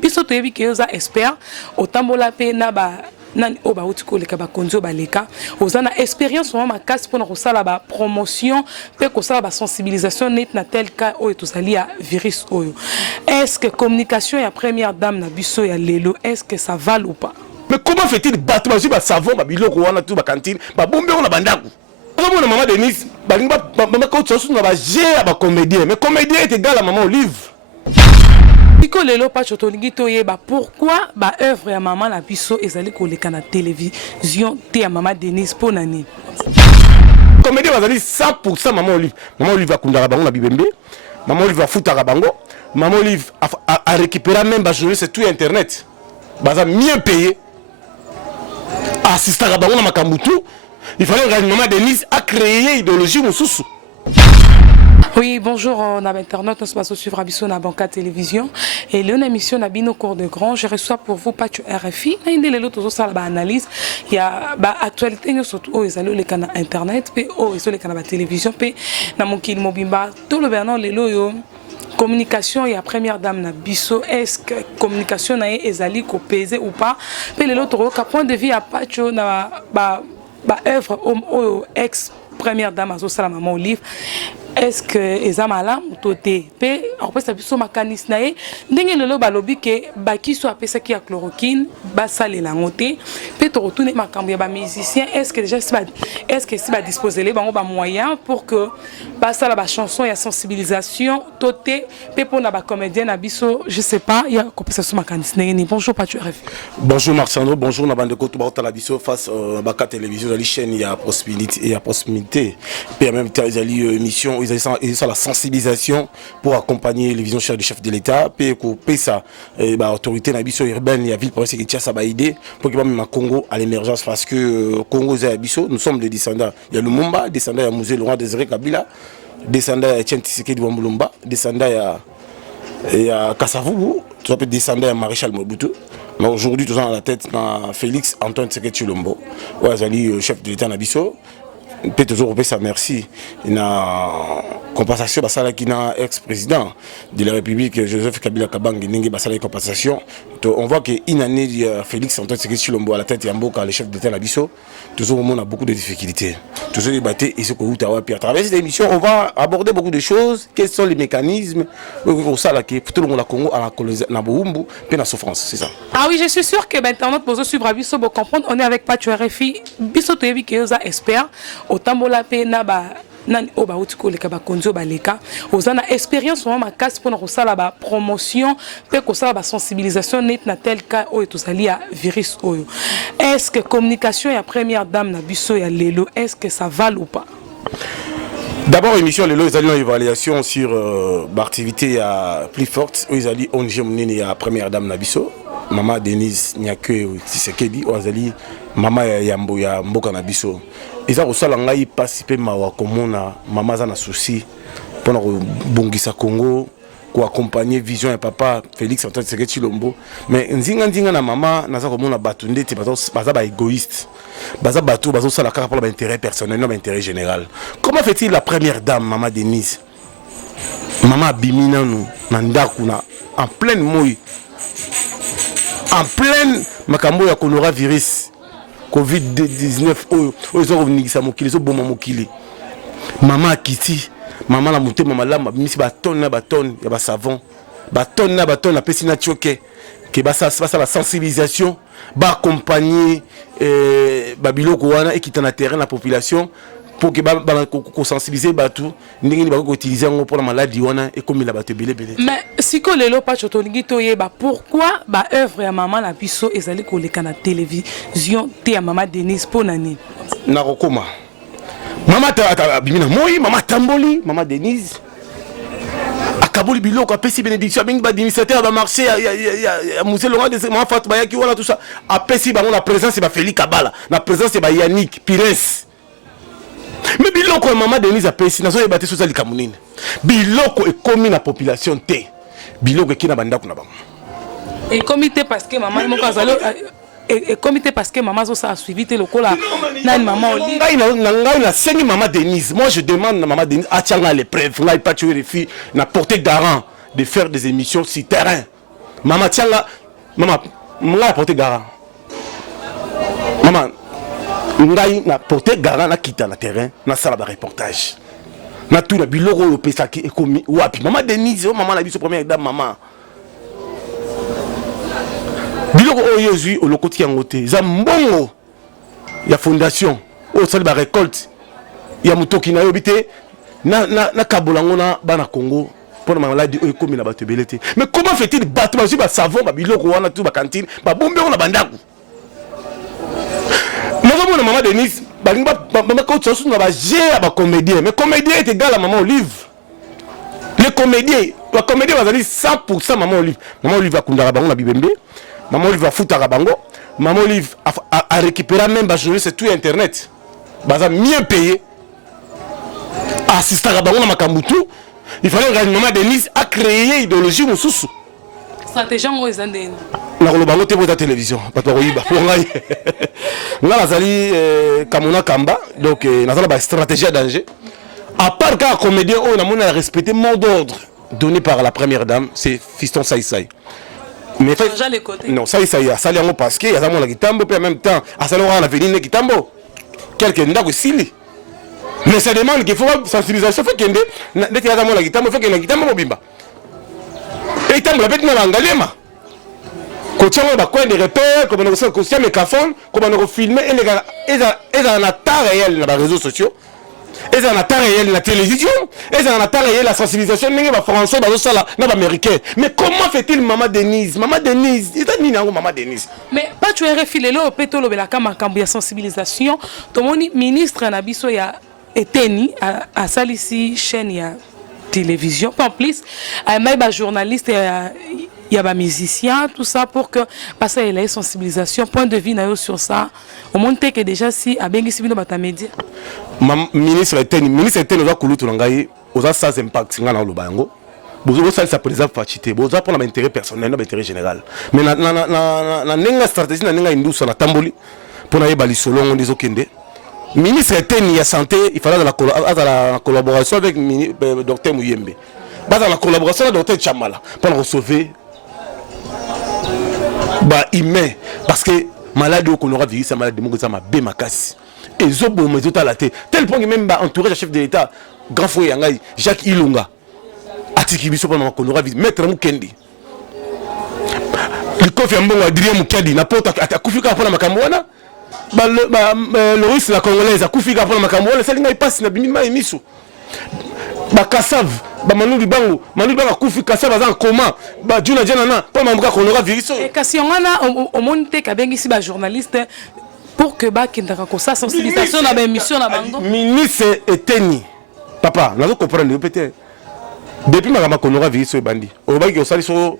biso toyebi ke oza expert otambola pe na ba nani oba utiko leka ba konzo ba leka ozana expérience vraiment makasi pour na sala ba promotion pe ko sala ba sensibilisation net na tel cas oyo tozali ya virus oyo. Est-ce que communication ya première dame na biso ya lelo est-ce que ça va ou pas? Mais comment fait-il battre ba savon ba biloko wana tout ba cantine ba bombe on na bandako? Comment maman Denise ba maman ko tsosu na ba gérer ba comédien mais comédien est égal à maman Olive. Biko lelo pa chotolingi toyeba pourquoi ba œuvre ya maman na biso ezali koleka na télévision te ya maman Denise ponani. Comédien bazali 100% maman Olive. Maman Olive va kundara bango na bibembe. Maman Olive va futara bango. Maman Olive a récupéré même ba journée sur tout internet. Baza mieux payé. Assistant à bango na makambutu. Il fallait que maman Denise a créé idéologie mususu. Oui, bonjour, on a internaute, nous sommes suivre Abisso na Banca Télévision et l'émission émission na Bino Cours de Grand, je reçois pour vous pas RFI, na inde lelo tozo sala ba analyse, il y a ba actualité surtout oh ezalo le canal internet, pe oh ezalo le canal télévision, pe na mokili mobimba, tout le Bernard lelo yo communication et la première dame na biso est-ce que communication na ezali ko peser ou pas, pe lelo to ka point de vue à pacho na ba œuvre au ex première dame azo sala maman Olive. Est-ce que ezamala mutote pe opesa biso makanis na ye ndenge lelo balobi ke bakiso apesa ki ya chloroquine basalela ngote pe to retourner makambo ya ba musicien est-ce que déjà si ba disposer les bango ba moyens pour que basala ba chanson ya sensibilisation toté pe pour na ba comédien na biso je sais pas il y a compensation makanis ni bonjour pas tu RF. Bonjour Marcelo, bonjour na bande ko to ba la biso face Banca Télévision la chaîne ya proximité et en même temps ils émission ils ont la sensibilisation pour accompagner les visions chères du chef de l'État, puis ça, autorité nabiso urbaine, il y a ville province qui tient sa idée pour que même Congo à l'émergence parce que Congo et Abisso, nous sommes des descendants. Il y a le Lumumba, descendant de Musée Laurent Désiré Kabila, descendant de Etienne Tshisekedi Wambulumba, descendant de Kassavubu, tout ça descendant de Maréchal Mobutu. Mais aujourd'hui, tout ça à la tête de Félix Antoine Tshisekedi Tshilombo, le chef de l'État nabiso. Peut toujours ça merci. Il y a compensation basala qui n'a ex-président de la République Joseph Kabila Kabange n'ingi basala compensation. On voit que une année Félix Antoine Tshisekedi Tshilombo à la tête Yamboka le chef de l'État Nabiso toujours on a beaucoup de difficultés. Toujours débatté et ce que vous à travers cette émission on va aborder beaucoup de choses. Quels sont les mécanismes pour ça là qui tout le monde a Congo à la colonisation na Boumbu puis la souffrance c'est ça. Ah oui je suis sûr que maintenant notre besoin suivre Abisso pour comprendre on est avec Pacho RFI biso toyebi ke oza expert otambola pe na ba nani oba utiko leka ba konzo ba leka ozana expérience vraiment makasi pour na sala ba promotion pe ko sala ba sensibilisation net na tel cas oyo tozali ya virus oyo. Est-ce que communication ya première dame na biso ya lelo est-ce que ça va ou pas? D'abord émission lelo ils allaient en évaluation sur l'activité ya plus forte ils allaient on gemnini ya première dame na biso maman Denise Nyakwe Tshisekedi ozali maman ya Yambo ya mboka na biso. Ils ont reçu l'angai participer mawa komona maman za na souci pour bongisa Congo pour accompagner vision et papa Félix Antoine Tshisekedi Tshilombo mais nzinga na maman naza komona batunde te baza ba égoïste baza bato bazo sala kaka pour l'intérêt personnel non l'intérêt général. Comment fait-il la première dame maman Denise maman bimina nous nandaku na en pleine mouille en pleine makambo ya coronavirus Covid-19 ils ont venu ça mokili zo boma mokili maman kiti maman la monté maman la misi ba tonne ya ba savon ba tonne na pesina choke que ba ça la sensibilisation ba accompagner ba biloko wana et qui na terrain la population pour que ba sensibiliser ba tout ndenge ni ba ko utiliser ngo pour la maladie wana et comme la ba te belé. Mais siko lelo pa chotolingi toyeba pourquoi ba œuvre ya maman na biso ezali koleka na télévision te ya maman Denise ponani na kokoma maman ta bimina moi maman tamboli maman Denise akaboli biloko apesi bénédiction bengi ba administrateur ba marché ya musée Laurent de maman Fatou Bayaki wala tout ça apesi ba la présence ba Félix Kabala na présence ba Yannick Pires. Mais biloko maman Denise a pesi nazo yebate so zali kamunine biloko e komi na population te biloko ki na bandako na bango et comité parce que maman moko azalo et comité parce que maman zo a suivi te lokola nani maman Oli ngai na sengi maman Denise moi je demande na maman Denise atianga les preuves ngai pas tuer les filles na porter garant de faire des émissions sur terrain Maman tianga, maman, nga porté garant. Maman, ngai na porté garant na kita na terrain, na sala ba reportage. Na tout na biloko yo pesa ki ekomi wapi. Maman Denise, maman na biso première dame maman. Biloko oyo zui o lokoti yango te. Za mbongo ya fondation o sala ba récolte. Ya mutoki na yo bité na kabolango na bana Congo. Pour la maladie comme na bato belete. Mais comment fait-il battre ba savon ba biloko wana tout ba cantine ba bombe on na bandaku. Nous avons maman Denise, maman coach sur na ba gérer ba comédien, mais comédien est égal à maman Olive. Les comédiens, la comédien va dire 100% maman Olive. Maman Olive va kundara bango na bibembe. Maman Olive va foutre bango. Maman Olive a récupéré même ba journée sur tout internet. Baza mieux payé. Assister à bango na makambutu. Il fallait que maman Denise a créé idéologie mususu. Stratégie en Rwanda. Na ko bango te bo ta télévision, pas to yiba. Ngai. Ngala zali kamuna kamba, donc nazala ba stratégie à danger. À part qu'un comédien on a mona respecter mot d'ordre donné par la première dame, c'est Fiston Saïsaï. Mais fait déjà les côtés. Non, Saïsaï a sali yango parce que ya zamona kitambo puis en même temps, a sali on a venu ne kitambo. Quelqu'un ndako sili. Mais ça demande qu'il faut sensibilisation fait kende ndeti ya zamona kitambo fait kende kitambo mobimba. Et kitambo la bête na ngalema. Quand on a coin de repères, comme on a conscient mégaphone, comme on a filmé, et en a temps réel dans les réseaux sociaux, et en a temps réel dans la télévision, et en a temps réel la sensibilisation, mais les Français, les Américains. Mais comment fait-il Maman Denise? Maman Denise, il est Maman Denise. Mais pas tu es refilé là au pétolo de la campagne de sensibilisation. Ton ministre Nabiso ya eteni à Salissi chaîne ya télévision. En plus, même journaliste. Il y a des musiciens, tout ça pour que parce qu'il y a une sensibilisation, point de vue sur ça. Au monde que déjà si à bien ici dans média. Ministre était nous a coulé tout l'angaï, aux a sans impact ngana lo bango. Bozo ça ça président fatité, bozo pour l'intérêt personnel, l'intérêt général. Mais na nenga stratégie na nenga industrie na tamboli pour na yeba lisolo on des okende. Ministre était ni ya santé, il fallait la collaboration avec docteur Muyembe. Dans la collaboration avec docteur Chamala pour sauver bah humain parce que maladie au coronavirus c'est maladie mon ça m'a bé makasi et zobo mais tout à la tête tel point que même bah entouré le chef de l'état grand frère yangai Jacques Ilunga atiki biso pour le coronavirus maître Mukendi le kofi mbongo Adrien Mukendi na pota atakufika pour la makamwana bah le russe la congolaise akufika pour la makamwana c'est l'inga passe na binima emisu ba Kassav ba Manu Bango kufi Kassav en comment ba Juna Janana pas mamka coronavirus et kasi ngana au monde ka bengi si ba journaliste pour que ba kindaka ko sa sensibilisation na ba émission na bango ministre eteni papa nazo comprendre peut-être depuis ma coronavirus bandi au ba ki osali so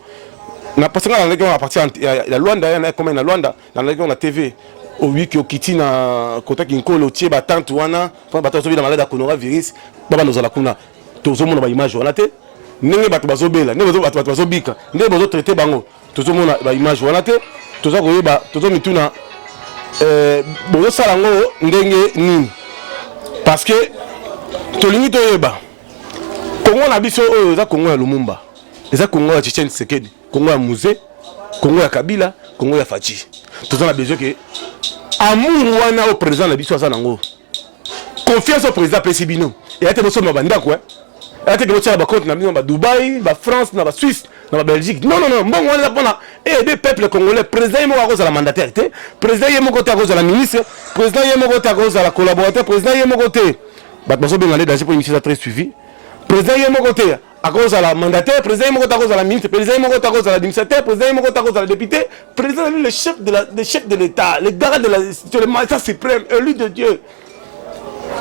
na parce que na partir la Luanda na comme na Luanda dans la TV au wiki okiti na kota kinkolo tie ba tante wana pa ba tozo bi na malade ya coronavirus baba nozala kuna tozomona ba image wana te ndenge bato bazobela ndenge bato bazobika ndenge bazo traiter bango tozomona ba image wana te toza koyeba tozomituna bozo sala ngo ndenge nini parce que tolingi toyeba Congo na biso oyo za Congo ya Lumumba eza Congo ya Tchétchène Tshisekedi Congo ya Musée Congo ya Kabila Congo ya Fachi tozana besoin que amour wana au président na biso azanango confiance au président Pesibino et ate boso mabanda quoi ate que botia ba compte na bino ba Dubaï ba France na ba Suisse na ba Belgique non bon on là aider peuple congolais président yemo à cause de la mandataire té président yemo côté à cause de la ministre président yemo côté à cause de la collaborateur président yemo côté ba boso bengalé dans pour émission très suivi président yemo côté à cause de la mandataire président yemo côté à cause de la ministre président yemo côté à cause de l'administrateur président yemo côté à cause de la député président le chef de l'état le garant de la le magistrat suprême élu de Dieu.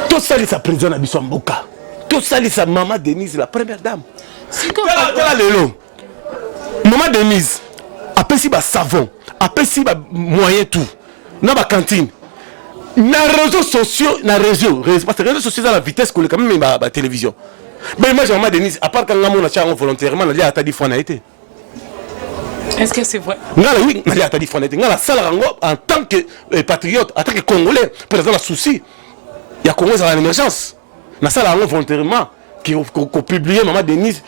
Tout ça, c'est sa président Nabisson Mboka. Tout ça, c'est sa maman Denise, la première dame. Maman Denise, après si bas savon, après si bas moyen tout, dans la cantine, dans les réseaux sociaux, parce que les réseaux sociaux, dans la vitesse que quand même la télévision. Mais moi, maman Denise, à part quand on a volontairement, on a dit qu'on a été. Est-ce que c'est vrai? Oui, on a dit qu'on a été. On a salle en tant que patriote, en tant que Congolais, président la souci. Il y a Congo dans l'émergence. Na sala volontairement qui publié maman Denise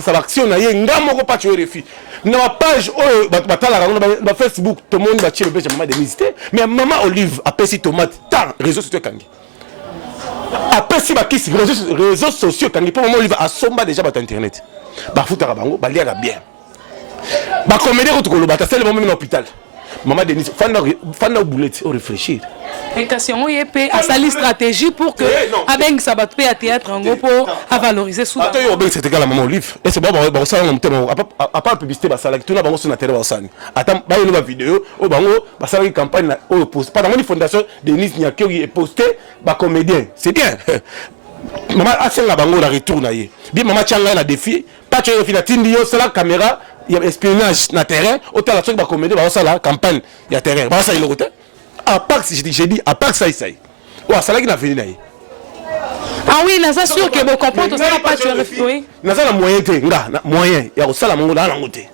ça action na ye ngamoko pas tuer les filles na ma page batala na Facebook tout le monde va tirer le page maman Denise mais maman Olive après si tomate tant réseaux sociaux kangi après si ba kisi réseaux sociaux kangi pour maman Olive asomba déjà bat internet ba futaka bango ba liaka bien ba comédie ko to ba ta sel même dans l'hôpital maman Denise fanda boulette au réfléchir. Et kasi on y est à sa stratégie pour que avec ça va te à théâtre en gros pour à valoriser sous. Attends, yo ben c'était gars la maman Olive. Et c'est bon ça on thème à part publicité ba sala tout na bango sur na télé ba sala. Attends, ba une vidéo au bango ba sala campagne au post pas dans une fondation Denise Niakeu est posté ba comédien. C'est bien. Maman a fait la bango la retour na yé. Bien maman tchanga na défi, pas tu refina tindi yo c'est la caméra, il y a espionnage na terrain, autant la truc ba comédien ba ça la campagne, il y a terrain. Ba ça il côté. À part si j'ai dit à part ça ouais ça là qui n'a fini là. Ah oui, là c'est sûr que vous comprenez ça pas tu refais. Na ça la moyen te nga moyen ya ko sala mongo na ngote.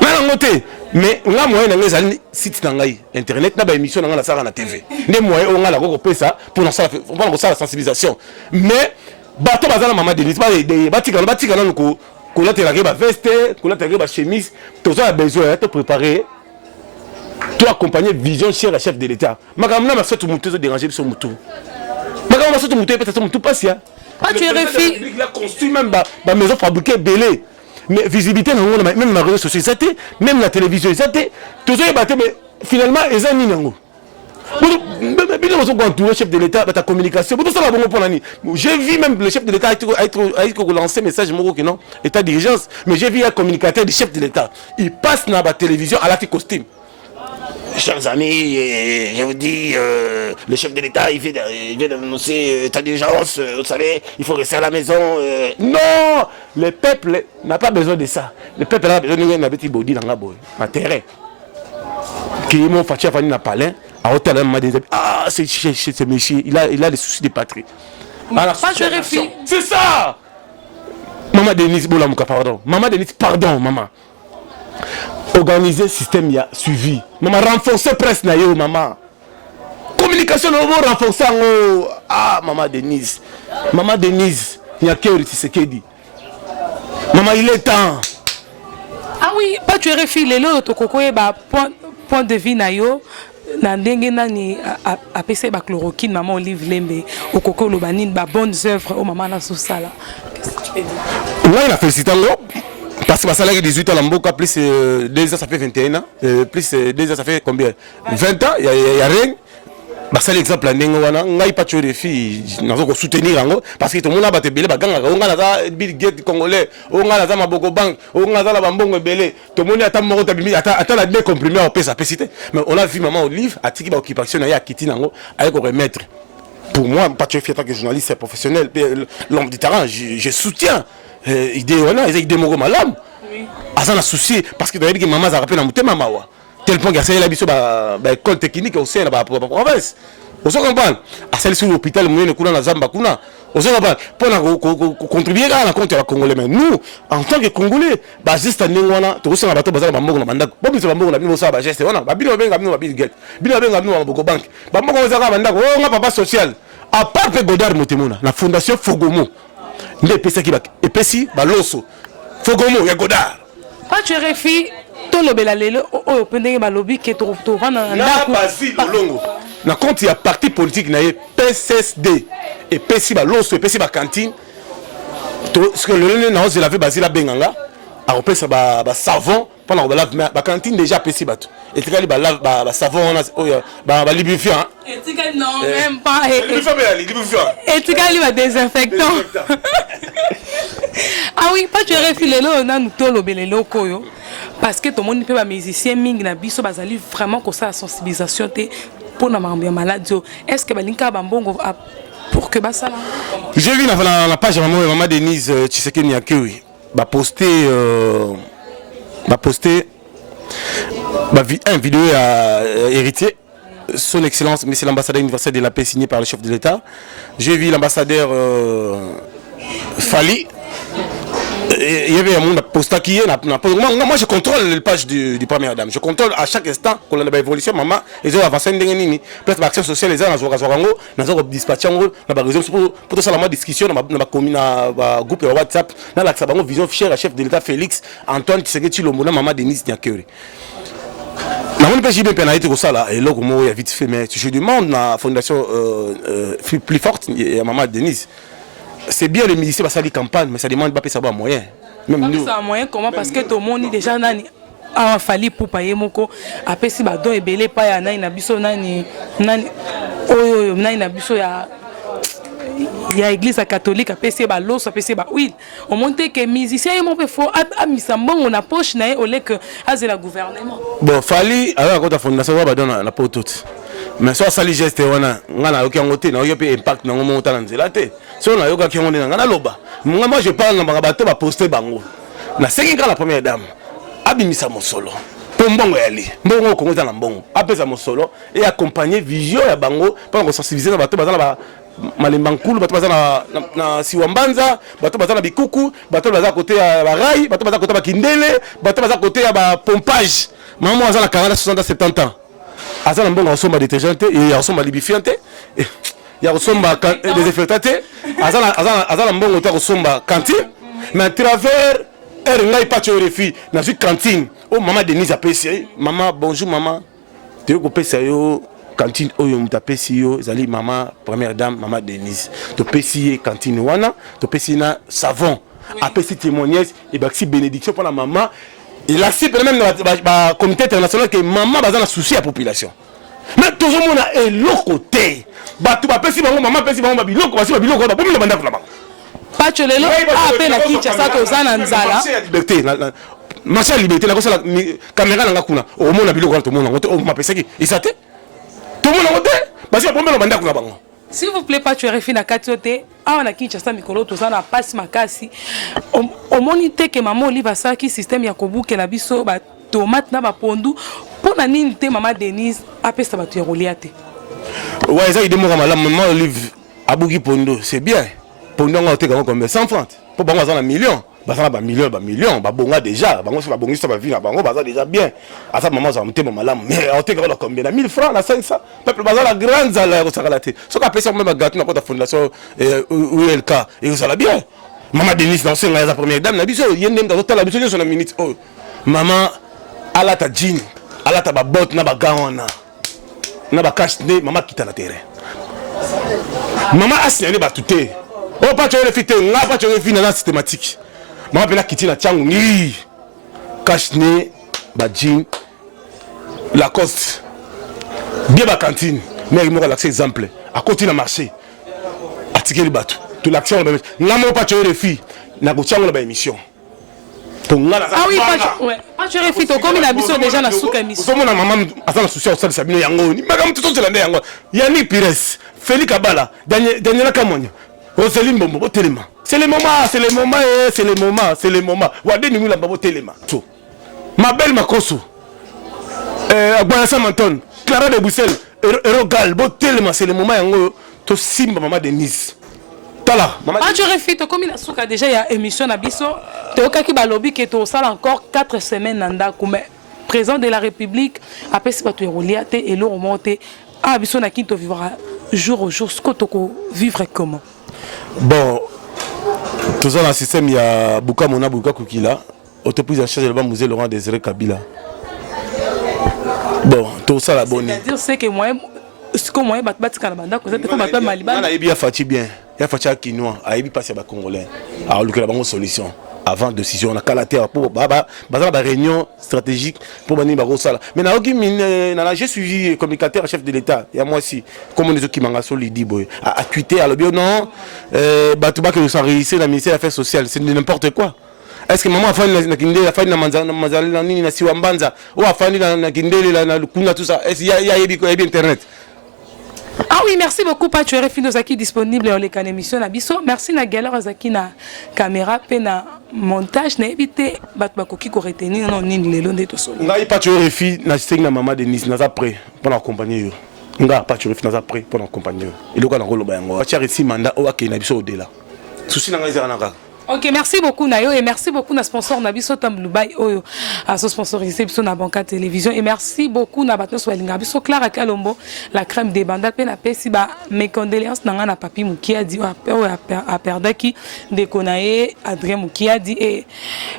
Na ngote mais nga moyen na ngeza site na ngai internet na ba émission na nga na sala na TV. Ne moyen on nga la ko pesa pour na ça on va la sensibilisation. Mais bato bazana maman Denise ba tika na ko la te la ba veste, ko la te ba chemise, tout ça a besoin de te préparer. Tu accompagner vision chère à chef de l'État. Magamna m'a fait tout monter se déranger sur moto. Magamna m'a fait tout monter peut-être tout passe ya. Ah tu refais. Il a construit même ba maison fabriquée belé. Mais visibilité même ma réseaux sociaux c'était même la télévision c'était tout ça batté mais finalement ils ont ni nango. Bien nous avons entouré chef de l'État ta communication. Tout ça là bon pour l'année. J'ai vu même le chef de l'État a lancé message moro que non état d'urgence mais j'ai vu un communicateur du chef de l'État. Il passe dans la télévision à la costume. Chers amis, je vous dis, le chef de l'État, il vient d'annoncer état d'urgence, vous savez, il faut rester à la maison. Non, le peuple n'a pas besoin de ça. Le peuple a besoin d'un petit body dans la boue, ma terre. Qui est mon Fatia Fanny Napalin, à hôtel, ah, c'est monsieur, il a des soucis de patrie. C'est ça! Maman Denise, pardon. Maman Denise, pardon, maman. Organiser système y a suivi. Maman renforcer presse na yo maman. Communication no renforcer ngo ah maman Denise. Maman Denise, il y a que Tshisekedi. Maman il est temps. Ah oui, pas tu refilé là to kokoye ba point de vue na yo na ndenge nani a PC ba chloroquine maman Olive Lembe au koko lo banine ba bonnes œuvres au maman na sosala. Qu'est-ce que tu peux dire? Là il a félicité ngo. Parce que ça a 18 ans, la plus 2 ans, ça fait 21 ans. Plus 2 ans, ça fait combien? 20 ans, il y a rien. C'est l'exemple, il n'y a pas de filles qui soutenir. Parce que tout le monde a battu Belé, on a Bill Gates congolais, on a Maboko Bank, on a Bambongo Belé. Tout le monde a atteint la décomprimée en paix, ça peut citer. Mais on a vu maman Olive, à Tiki Occupation, à Kitty Nango, avec un remettre. Pour moi, pas de tant que journaliste professionnel, l'homme du terrain, je soutiens. Idée idée moko malam azana souci parce que d'ailleurs que maman a rappelé na mutema mawa tel point que ça la biso ba école technique au sein la province on se comprend à celle sur l'hôpital moyen kuna na zamba kuna on se comprend pour contribuer à la compte ya congolais mais nous en tant que congolais ba juste ndengwana to usanga bato bazala bambongo na bandako bo biso bambongo na bino sa ba geste wana ba bino benga bino ba Bill Gates bino benga bino ba Boko Bank bambongo bazala bandako o nga papa social à part que Godard Motemona la fondation Fogomo les pesa qui et pesi baloso Fogomo ya Godard pas tu refais to lobela lelo o pendenge ba lobby que to vana ndako na longo na compte ya parti politique na PSSD et pesi baloso et pesi ba cantine to ce que le na ose laver basila benganga a repesa ba savon pendant la cantine déjà pesi bato et tikali ba savon ba lubrifiant et tikali non même pas et tikali ba désinfectant. Ah oui, pas tu refilé là on a nous to lobele lokoyo parce que tout le monde peut ba musicien mingi na biso bazali vraiment ko ça sensibilisation té pour na mambia maladie. Est-ce que balinka bambongo pour que ça là? J'ai vu la page maman Denise Tshisekedi Niakeu ba poster un vidéo à héritier son excellence monsieur l'ambassadeur universel de la paix signé par le chef de l'État. J'ai vu l'ambassadeur Fali il y avait un monde posta qui est moi je contrôle les pages du première dame, je contrôle à chaque instant qu'on a une évolution maman ils ont avancé ndenge peut-être l'action sociale les gens na zorango na zo dispatcher ngo na ba raison pour ça la discussion na ba commune na groupe de WhatsApp na la sabango vision cher chef de l'état Félix Antoine Tshisekedi Tshilombo na maman Denise Nyakere na mon page bien pénalité ko sala et là comment il a vite fait mais je demande la fondation plus forte et maman Denise. C'est bien les miliciens parce que ça campagne, mais ça demande pas savoir moyen. Même nous. Ça moyen comment parce que tout le monde déjà nani a fallu pour payer moko après si ba don et belé pas ya nani na biso nani oyo nani na biso ya église catholique après c'est ba loso après c'est ba oui on monte que musicien mo pe faut a misambongo na poche na ole que azela gouvernement. Bon fali alors quand ta fondation ba don na po toute. Mais soit sali geste wana ngana yoki ngote na yopi impact na ngomo tana nzela te so na yoka ki ngone ngana loba moi je parle na bato ba poster bango na sengi la première dame abimisa mosolo po mbongo yali mbongo ko ngota na mbongo apesa mosolo et accompagner vision ya bango pour sensibiliser na bato bazana ba malemba nkulu bato bazana na siwambanza bato bazana bikuku bato bazana côté ya barai bato bazana côté ba kindele bato bazana côté ya ba pompage maman azana 40 60 70 ans azana mbongo osomba détergent et osomba lubrifiant et ya osomba désinfectant azana mbongo ta osomba cantine mais à travers ngai pas tu refi na une cantine oh maman Denise a payé maman bonjour maman tu ko pesa yo cantine oyo mutapesi yo ezali maman première dame maman Denise to pesi cantine wana to pesi na savon après ce témoignage et baxi bénédiction pour la maman. Il a cité même dans le comité international que maman a un souci à la population. Mais tout le monde est l'autre côté. Tu vas passer par maman, passer par ma biloko, passer par biloko, pas me demander là-bas. Pas tu le ah peine à qui ça to zana nzala. Liberté, marché liberté, la cosa la caméra na kuna. Au monde na biloko tout le monde. On m'appelle ça qui? Il s'atte? Tout le monde côté. Parce que pas me demander là-bas. S'il vous plaît, pas tu refais na katiote. Ah on a qui chasta mikolo to zana passe makasi. Au monite que maman oliva ça qui système ya kobuke na biso ba tomate na ba pondu pour na nini te maman Denise apesa ba tu roliate. Ouais, ça il demande maman maman olive abuki pondo, c'est bien. Pondo on te combien 100 francs. Pour bango za na million. Bazana ba million, ba bonga déjà, bango so ba bongi so ba vie na bango baza déjà bien. Asa maman za mte malam, mais on te combien na 1000 francs na 500. Peuple baza la grande zala ko sakalate. So ka pesa même gâteau na ko ta fondation ULK et ça la bien. Maman Denise dans ce la première dame na biso yendem dans la biso sur la minute. Oh. Maman ala ta jean, ala ta ba botte na ba gaona. Na ba cache né maman quitte la terrain. Maman a signalé ba touté. Oh pas tu le fité, nga pas tu le fina dans systématique. Maman pela quitte la tiangu ni cache-nez ba jean Lacoste bien ba cantine mais il m'aura l'accès exemple à continuer à marcher à tirer les bateaux toute l'action là moi pas tu le fi na ko tiangu ba émission pour ngala ah oui pas tu le fi to comme il a biso déjà na souka émission so mona maman azana souci au service bino yango ni magam tout ça là yango yani Pires Félix Kabala Daniela Kamonya Roseline Bombo Téléma. C'est le moment. Wade ni mula Bombo Téléma. Ma belle Makoso. Agbanasa Manton, Clara de Bruxelles, Erogal, Bo Téléma, c'est le moment yango to simba maman Denise. Tala, maman. Ah tu refais comme il a souka déjà il y a émission na biso. Te okaki ba lobby que to sala encore 4 semaines nanda comme président de la République après c'est pas tu reliate et le remonter. Ah biso na kinto vivra jour au jour ce que to vivre comment. Bon, tout ça dans le système, il y a Bouka Mona Bouka Koukila, autoprise en charge de Musée Laurent Désiré Kabila. Bon, tout ça la bonne. C'est-à-dire c'est que moi, ce que moi, je Kanabanda, que c'était pas Maliban. Il y a Fati bien, il y a Fati Kinois, il y a passé à Congolais. Alors, il y a une solution. Avant décision, on a calaté pour la réunion stratégique pour venir à Sala. Mais j'ai suivi le communicateur chef de l'État, il y a moi aussi, comme on est qui m'a solide, à tweeter, à l'objet, non, Batouba que nous sommes réussis dans le ministère des Affaires sociales, c'est n'importe quoi. Est-ce que maman a fait na Manzalani, na Siwambanza, ou a fait na Kindele, na Lukuna, tout ça, est-ce qu'il y a Internet? Ah oui, merci beaucoup, Pacho RFI Nozaki disponible en les émission Nabiso. Merci na galère Zaki na caméra, pe na montage, na éviter Batbakoki ko retenir non ni les londes to solo. Ngai Pacho RFI na sting na maman Denise na prêt pour l'accompagner. Nga Pacho RFI na prêt pour l'accompagner. Il est ko na rolo ba yango. Pacho RFI mandat o akena biso au delà. Souci na ngai za na ka. Ok, merci beaucoup Nayo et merci beaucoup na sponsor Nabiso Tamblubai Oyo à ce sponsorisé biso na Banca Télévision et merci beaucoup na bato Swalinga biso Clara Kalombo la crème des bandes pe na pesi ba mes condoléances na papi Mukia di a perdaki de konae Adrien Mukia di et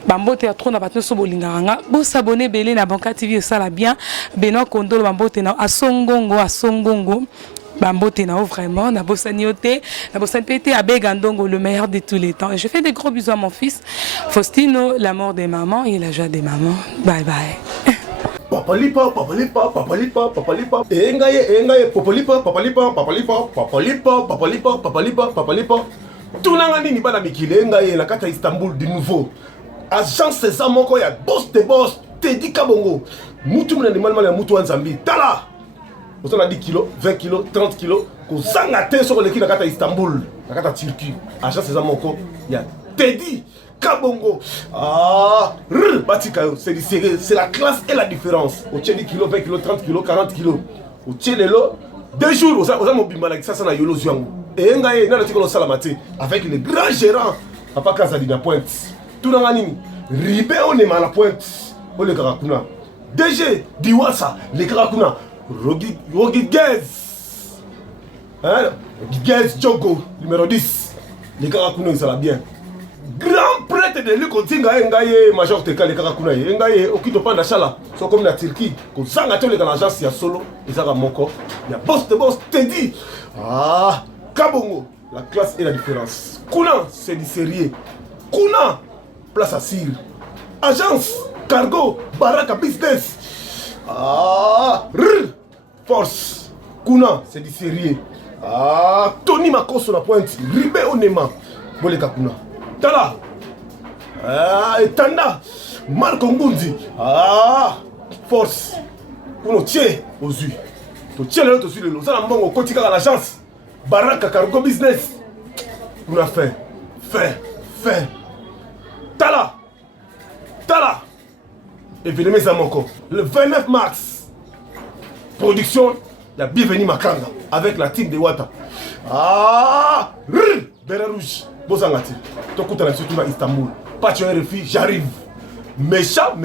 bambote ya trop na bato so bolinganga bo s'abonner belé na Banca TV ça la bien Benoît Kondolo bambote na asongongo Bambote nao vraiment, na bosaniote, na bosaniote à Begandongo, le meilleur de tous les temps. Et je fais des gros bisous à mon fils, Faustino, l'amour des mamans et la joie des mamans. Bye bye. Papalipa, papalipa, papalipa, papalipa. Engaye, papalipa, papalipa, papalipa, papalipa, papalipa, papalipa, papalipa. Tunanga nini bana mikile engaye la kata Istanbul de nouveau. Agence César moko ya boss de boss, Teddy Kabongo. Mutu muna ni malma ya mutu wa Nzambi. Tala. On a 10 kilos, 20 kilos, 30 kilos. Qu'on s'engage sur l'équipe de Istanbul, la Turquie. Agence César moko ya Teddy Kabongo. Ah, c'est la classe et la différence. Au tient 10 kilos, 20 kilos, 30 kilos, 40 kilos. Au tient les lots. 2 jours, on a mobile ça, ça na yolo ziango. Et engaye, na le salamate avec le grand gérant. Papa Kazali na pointe. Tout dans la ligne. Ribé on est mal à la pointe. On le Karakuna. DG, Diwasa, les Karakuna. Rodriguez. Hein? Rodriguez Djogo, numéro 10. Les Karakuna, ça va bien. Grand prêtre de lui, Kotinga, Ngaye, Major Teka, les Karakuna, Ngaye, Okito Panda Chala, sont comme la Turquie, qu'on s'en a tous les agence, il y a solo, et ça va moko, il y a boss de boss, Teddy. Ah, Kabongo, la classe et la différence. Kuna, c'est du sérieux. Kuna, place à Sir. Agence, cargo, baraka business. Ah, force. Kuna, c'est du sérieux. Ah, Tony Mako sur la pointe, Ribé Onema, Boleka Kuna. Tala. Ah, et Tanda. Marco Ngundi. Ah, force. Uno tient aux yeux. Tu tiens le autre sur le lot. Ça n'a pas au quotidien à l'agence. Baraka Cargo Business. On a fait. Tala. Et venez mes amis encore. Le 29 mars. Production. La bienvenue Makanga. Avec la team de Wata. Ah, Béret Rouge. Bozangati. Tokuta na surtout à Istanbul. Pas tu es un refus, j'arrive. Méchant.